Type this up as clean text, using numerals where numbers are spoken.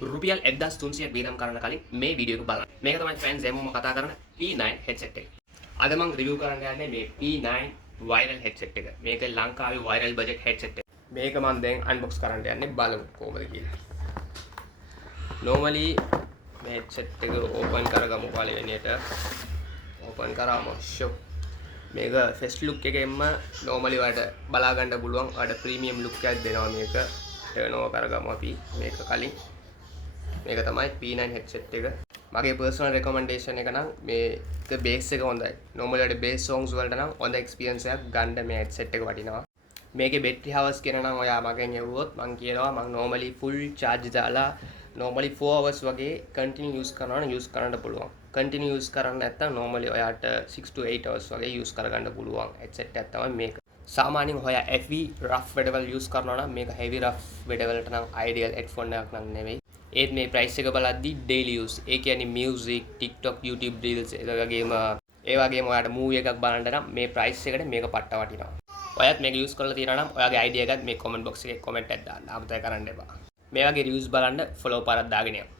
රුපියල් 1300ක් වියදම් කරන්න කලින් මේ වීඩියෝ එක බලන්න. මේක තමයි ෆ්‍රෙන්ඩ්ස් හැමෝම කතා කරන P9 headset එක. අද මම රිවිව් කරන්න යන්නේ මේ P9 viral headset එක. මේක ලංකාවේ viral budget headset එක. මේක මම දැන් unbox කරන්න යන්නේ බලමු කොහොමද කියලා. normally මේ headset එක open කරගමු පළවෙනියට. open කරාම show මේක first look එකෙන්ම normally වලට බලා ගන්න පුළුවන්. වලට premium look එකක් දෙනවා මේක. turn over කරගමු අපි මේක කලින්. මේක තමයි P9 headset එක. මගේ personal recommendation එක නම් මේක bass එක හොඳයි. normally වලට bass songs වලට නම් හොඳ experience එකක් ගන්න මේ headset එක වටිනවා. මේකේ battery hours කියන නම් ඔයා මගෙන් ඇහුවොත් මම කියනවා මම normally full charge දාලා normally 4 hours වගේ continue use කරනවා නම් use කරන්න පුළුවන්. continue use කරන්න නැත්නම් normally ඔයාට 6 to 8 hours වගේ use කරගන්න පුළුවන් headset එකක් තමයි මේක. සාමාන්‍යයෙන් ඔයා heavy rough වැඩවල use කරනවා නම් මේක heavy rough වැඩවලට නම් ideal headphone එකක් නම් නෙවෙයි. ඒත් මේ price එක බලද්දි daily use ඒ කියන්නේ music, TikTok, YouTube reels ඒ වගේම ඔයාට movie එකක් බලන්න නම් මේ price එකට මේක පට්ට වටිනවා. ඔයත් මේක use කරලා තියෙනවා නම් ඔයාගේ idea එකත් මේ comment box එකේ comment එකක් දාන්න අමතක කරන්න එපා. මේ වගේ reviews බලන්න follow පාරක් දාගෙන යන්න.